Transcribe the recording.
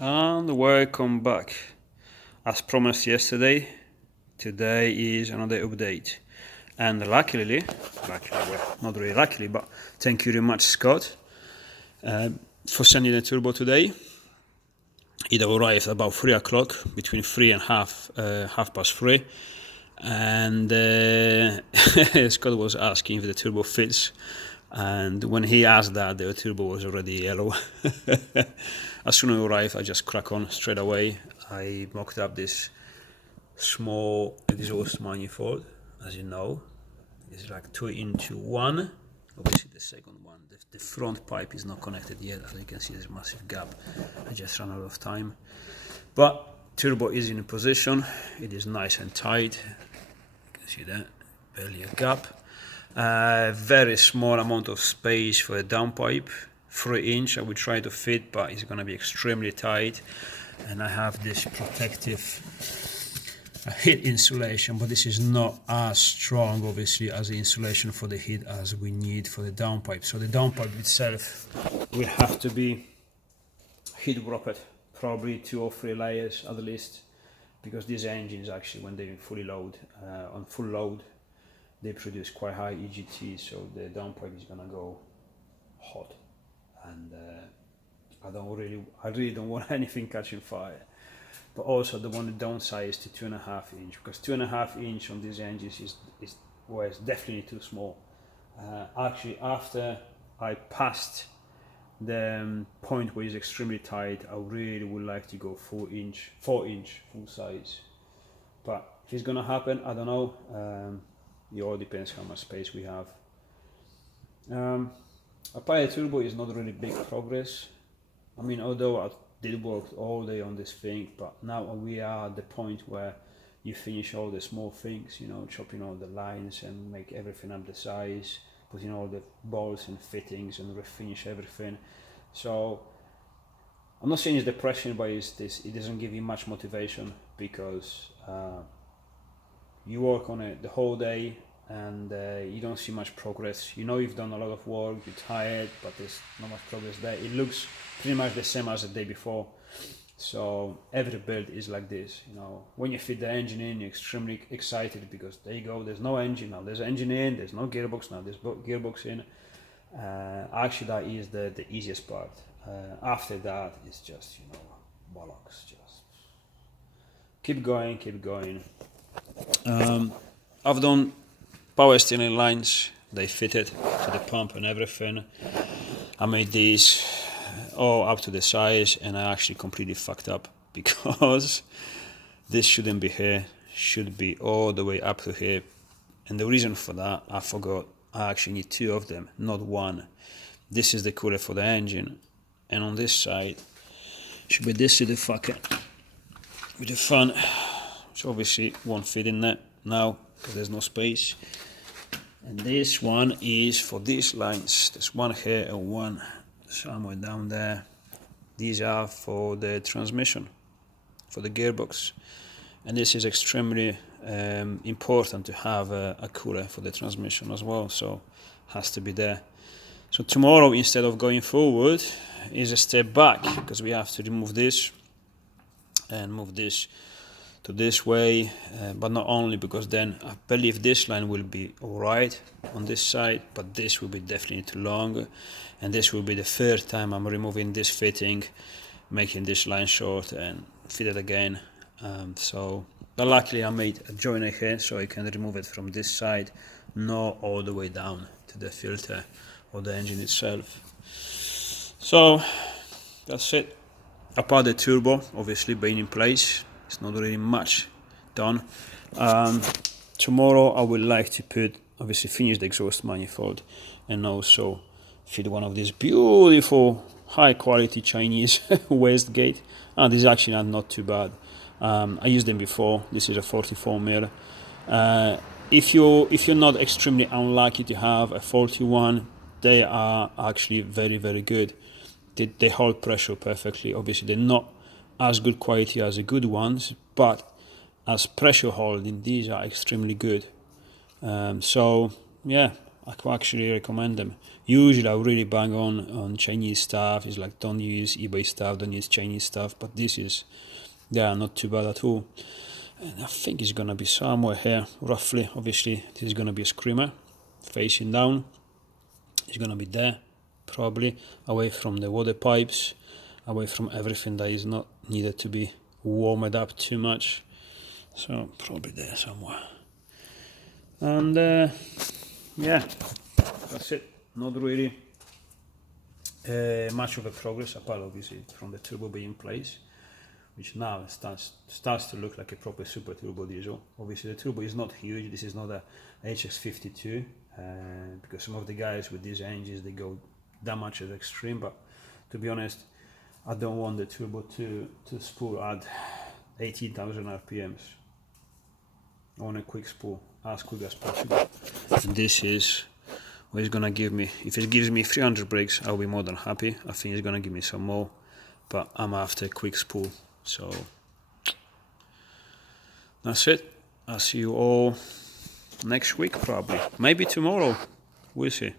And welcome back. As promised yesterday, today is another update. And luckily, well, not really luckily, but thank you very much, Scott, for sending the turbo today. It arrived about 3 o'clock, between 3 and half past 3. And Scott was asking if the turbo fits. And when he asked that, the turbo was already yellow. As soon as it arrived, I just crack on straight away. I mocked up this small exhaust manifold, as you know. It's like 2-into-1. Obviously the second one, the front pipe is not connected yet. As you can see, there's a massive gap. I just ran out of time. But turbo is in position. It is nice and tight. You can see that, barely a gap. Very small amount of space for the downpipe, 3-inch. I will try to fit, but it's going to be extremely tight. And I have this protective heat insulation, but this is not as strong, obviously, as the insulation for the heat as we need for the downpipe. So the downpipe itself will have to be heat wrapped, probably 2 or 3 layers at least, because these engines actually, when they fully load, on full load, they produce quite high EGT, so the downpipe is gonna go hot, and I really don't want anything catching fire. But also the one downsize to 2.5-inch, because 2.5-inch on these engines is definitely too small. Actually, after I passed the point where it's extremely tight, I really would like to go 4-inch full size. But if it's gonna happen, I don't know. It all depends how much space we have. Apply turbo is not really big progress. I mean, although I did work all day on this thing, but now we are at the point where you finish all the small things, you know, chopping all the lines and make everything up the size, putting all the bolts and fittings and refinish everything. So I'm not saying it's depression, but it doesn't give you much motivation, because you work on it the whole day and you don't see much progress. You know you've done a lot of work, you're tired, but there's not much progress there. It looks pretty much the same as the day before. So every build is like this, you know. When you fit the engine in, you're extremely excited because there you go, there's no engine now, there's engine in, there's no gearbox now, there's gearbox in. Actually, that is the easiest part. After that, it's just, you know, bollocks. Just keep going. I've done power steering lines, they fitted to the pump and everything. I made these all up to the size, and I actually completely fucked up, because this shouldn't be here, should be all the way up to here. And the reason for that, I forgot, I actually need 2 of them, not 1. This is the cooler for the engine, and on this side should be this to the fucker with the fan, which obviously won't fit in there now because there's no space. And this one is for these lines. There's one here and one somewhere down there. These are for the transmission, for the gearbox. And this is extremely important to have a cooler for the transmission as well, so has to be there. So tomorrow, instead of going forward, is a step back, because we have to remove this and move this to this way, but not only, because then I believe this line will be alright on this side, but this will be definitely too long, and this will be the 3rd time I'm removing this fitting, making this line short and fit it again. But luckily I made a joiner here, so I can remove it from this side, not all the way down to the filter or the engine itself. So that's it. Apart the turbo, obviously being in place, it's not really much done. Tomorrow I would like to finish the exhaust manifold, and also fit one of these beautiful high quality Chinese Wastegate. And this is actually not too bad. I used them before. This is a 44mm. If you're not extremely unlucky to have a 41, they are actually very, very good. They hold pressure perfectly. Obviously, they're not as good quality as the good ones, but as pressure holding, these are extremely good. So yeah, I could actually recommend them. Usually I really bang on Chinese stuff. It's like, don't use eBay stuff, don't use Chinese stuff, but this is, yeah, not too bad at all. And I think it's gonna be somewhere here, roughly. Obviously this is gonna be a screamer facing down. It's gonna be there, probably away from the water pipes, away from everything that is not needed to be warmed up too much. So probably there somewhere. And yeah, that's it. Not really much of a progress, apart obviously from the turbo being in place, which now starts to look like a proper super turbo diesel. Obviously the turbo is not huge. This is not a HX52, because some of the guys with these engines, they go that much at extreme, but to be honest, I don't want the turbo to spool at 18,000 RPMs. I want a quick spool, as quick as possible. And this is what it's gonna give me. If it gives me 300 brakes, I'll be more than happy. I think it's gonna give me some more, but I'm after a quick spool. So that's it. I'll see you all next week, probably. Maybe tomorrow. We'll see.